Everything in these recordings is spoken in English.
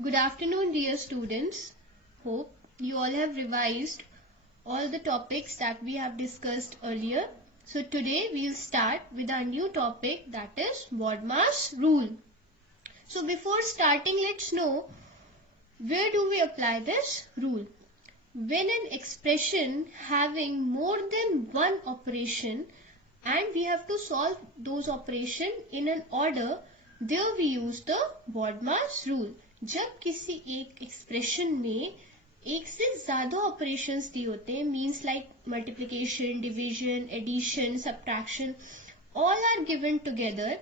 Good afternoon, dear students. Hope you all have revised all the topics that we have discussed earlier. So today we'll start with a new topic, that is BODMAS rule. So before starting, let's know where do we apply this rule. When an expression having more than one operation and we have to solve those operations in an order, there we use the BODMAS rule. जब किसी एक expression में एक से ज्यादा operations दिए होते हैं, means like multiplication, division, addition, subtraction, all are given together,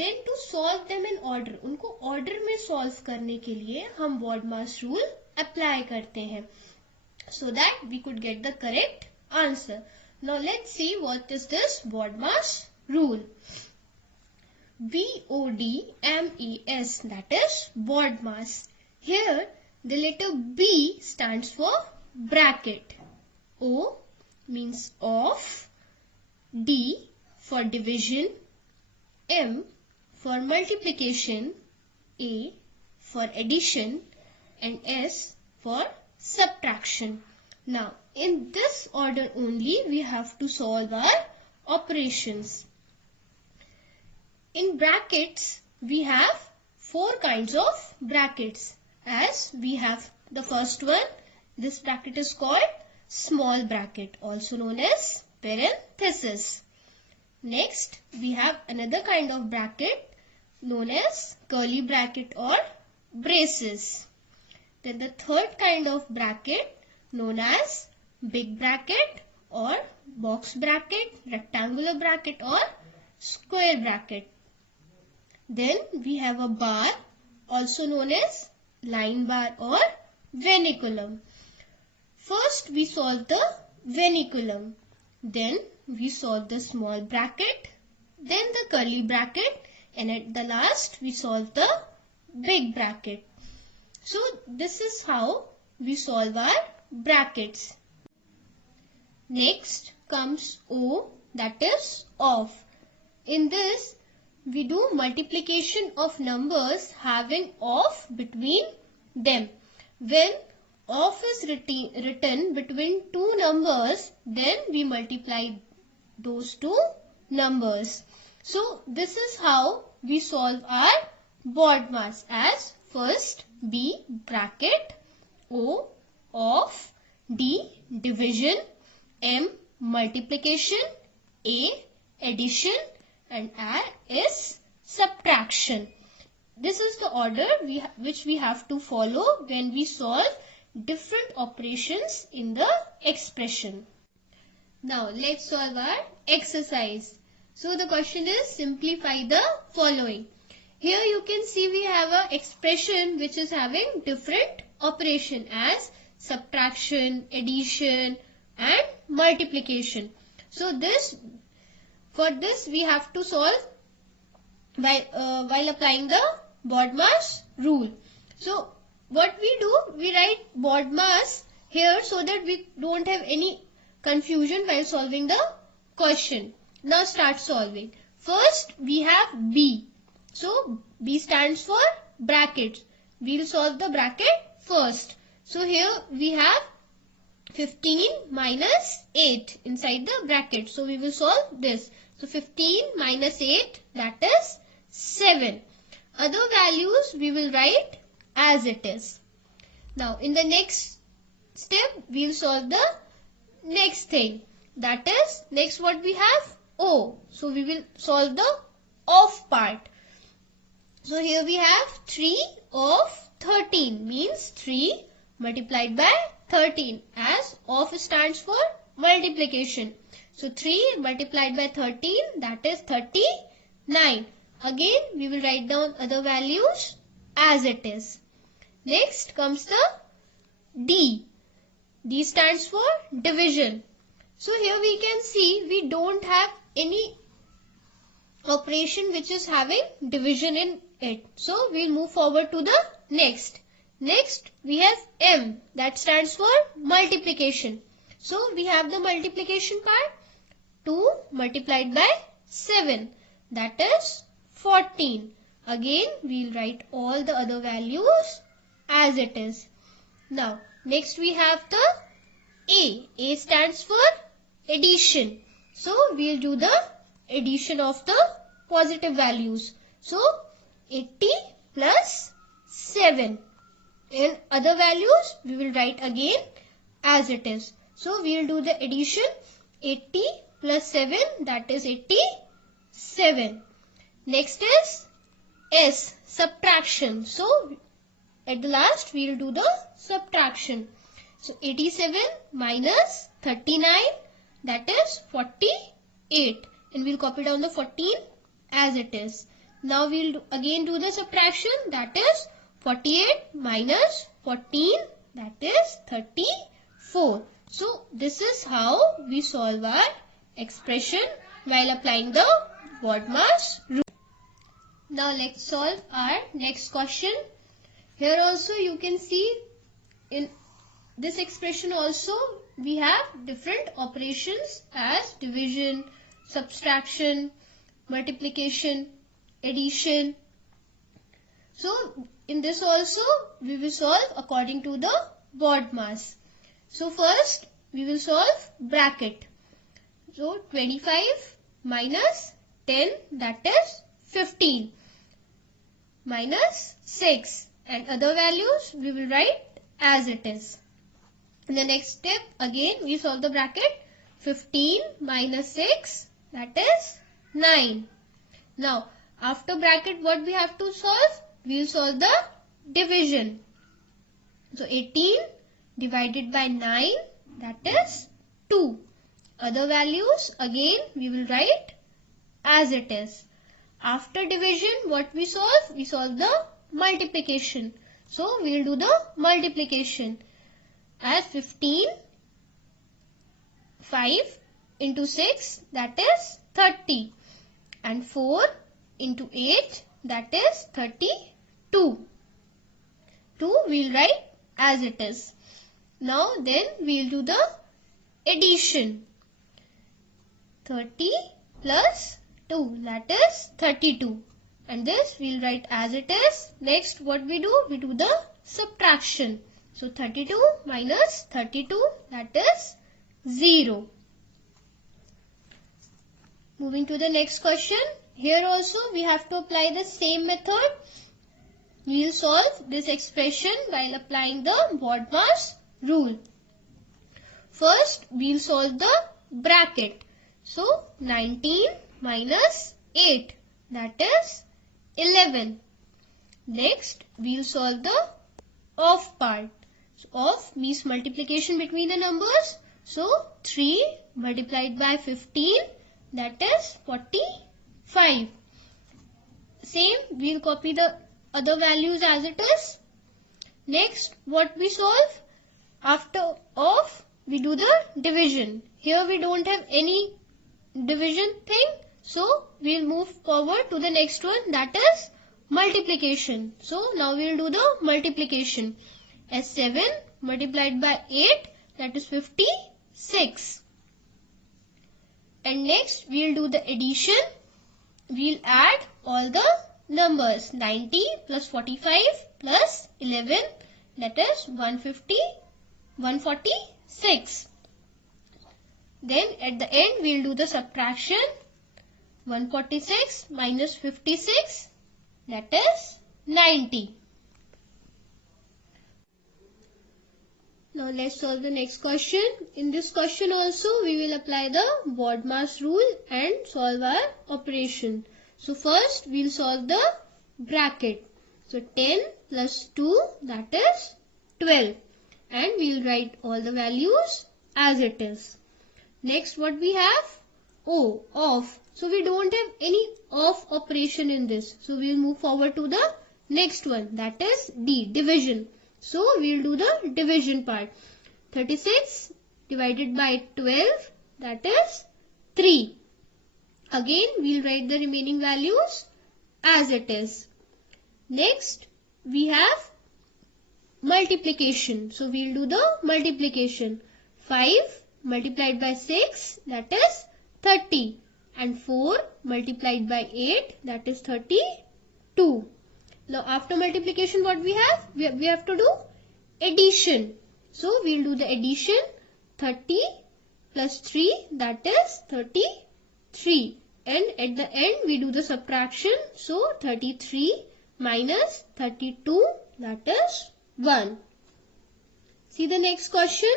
then to solve them in order, उनको ऑर्डर में सॉल्व करने के लिए हम BODMAS रूल अप्लाई करते हैं, so that we could get the correct answer. Now let's see what is this BODMAS rule. BODMAS, that is BODMAS. Here the letter B stands for bracket. O means of, D for division, M for multiplication, A for addition, and S for subtraction. Now in this order only we have to solve our operations. In brackets we have four kinds of brackets, as we have the first one, this bracket is called small bracket, also known as parenthesis. Next we have another kind of bracket known as curly bracket or braces. Then the third kind of bracket known as big bracket or box bracket, rectangular bracket or square bracket. Then we have a bar, also known as line bar or vernaculum. First we solve the vernaculum, then we solve the small bracket, then the curly bracket, and at the last we solve the big bracket. So this is how we solve our brackets. Next comes O, that is of. In this we do multiplication of numbers having of between them. When of is written between two numbers, then we multiply those two numbers. So this is how we solve our BODMAS, as first B bracket, O of, D division, M multiplication, A addition, and R is subtraction. This is the order which we have to follow when we solve different operations in the expression. Now let's solve our exercise. So the question is, simplify the following. Here you can see we have an expression which is having different operation as subtraction, addition and multiplication. So for this we have to solve while applying the BODMAS rule. So what we do, we write BODMAS here so that we don't have any confusion while solving the question. Now start solving. First we have B. So B stands for brackets. We will solve the bracket first. So here we have 15 minus 8 inside the bracket. So we will solve this. So 15 minus 8, that is 7. Other values we will write as it is. Now in the next step we will solve the next thing. That is, next what we have? O. So we will solve the of part. So here we have 3 of 13, means 3 multiplied by 13, as of stands for multiplication. So 3 multiplied by 13, that is 39. Again we will write down other values as it is. Next comes the D. D stands for division. So here we can see we don't have any operation which is having division in it. So we'll move forward to the next. Next we have M, that stands for multiplication. So we have the multiplication part, 2 multiplied by 7, that is 14. Again we will write all the other values as it is. Now next we have the A. A stands for addition. So we'll do the addition of the positive values. So 80 plus 7. And other values we will write again as it is. So we'll do the addition 80 plus 7, that is 87. Next is S, subtraction. So at the last we'll do the subtraction. So 87 minus 39, that is 48. And we'll copy down the 14 as it is. Now we'll again do the subtraction, that is 48 minus 14, that is 34. So this is how we solve our expression while applying the BODMAS rule. Now let's solve our next question. Here also you can see in this expression also we have different operations as division, subtraction, multiplication, addition. So in this also we will solve according to the BODMAS. So first we will solve bracket. So 25 minus 10, that is 15, minus 6, and other values we will write as it is. In the next step again we solve the bracket. 15 minus 6, that is 9. Now after bracket what we have to solve? We will solve the division. So 18 divided by 9, that is 2. Other values again we will write as it is. After division what we solve? We solve the multiplication. So we will do the multiplication. As 15, 5 into 6, that is 30. And 4 into 8, that is 32. 2 we will write as it is. Now then we will do the addition. 30 plus 2, that is 32. And this we will write as it is. Next what we do? We do the subtraction. So 32 minus 32, that is 0. Moving to the next question. Here also we have to apply the same method. We will solve this expression while applying the BODMAS rule. First we will solve the bracket. So 19 minus 8, that is 11. Next we will solve the off part. So off means multiplication between the numbers. So 3 multiplied by 15, that is 45. Same, we will copy the other values as it is. Next what we solve? After off we do the division. Here we don't have any division thing. So we will move forward to the next one, that is multiplication. So now we will do the multiplication. As 7 multiplied by 8, that is 56. And next we will do the addition. We will add all the numbers. 90 plus 45 plus 11, that is 146. Then at the end we will do the subtraction. 146 minus 56, that is 90. Now let's solve the next question. In this question also we will apply the BODMAS rule and solve our operation. So first we will solve the bracket. So 10 plus 2, that is 12. And we will write all the values as it is. Next what we have? O, off. So we don't have any off operation in this. So we will move forward to the next one, that is D, division. So we will do the division part. 36 divided by 12, that is 3. Again we will write the remaining values as it is. Next we have multiplication. So we will do the multiplication. 5 multiplied by 6, that is 30. And 4 multiplied by 8, that is 32. Now after multiplication what we have? We have to do addition. So we'll do the addition. 30 plus 3, that is 33. And at the end we do the subtraction. So 33 minus 32, that is 1. See the next question.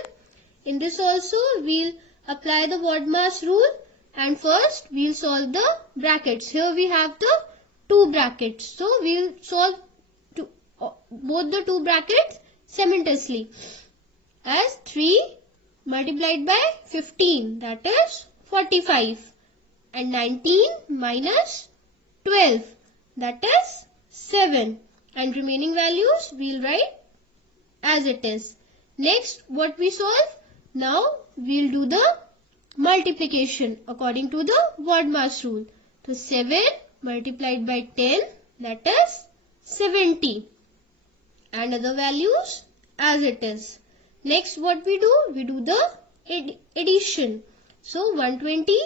In this also we'll apply the BODMAS rule, and first we'll solve the brackets. Here we have the two brackets. So we'll solve both the two brackets simultaneously. As 3 multiplied by 15, that is 45, and 19 minus 12, that is 7, and remaining values we'll write as it is. Next, what we solve? Now we'll do the multiplication according to the BODMAS rule. So 7 multiplied by 10, that is 70, and other values as it is. Next, what we do? We do the addition. So 120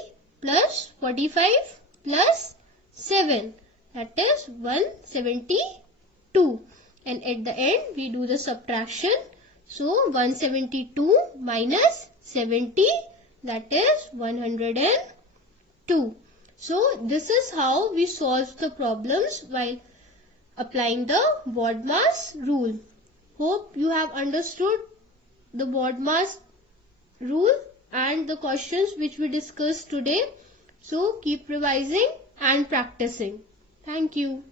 plus 45 plus 7, that is 172, and at the end we do the subtraction. So 172 minus 70, that is 102. So this is how we solve the problems while applying the BODMAS rule. Hope you have understood the BODMAS rule and the questions which we discussed today. So keep revising and practicing. Thank you.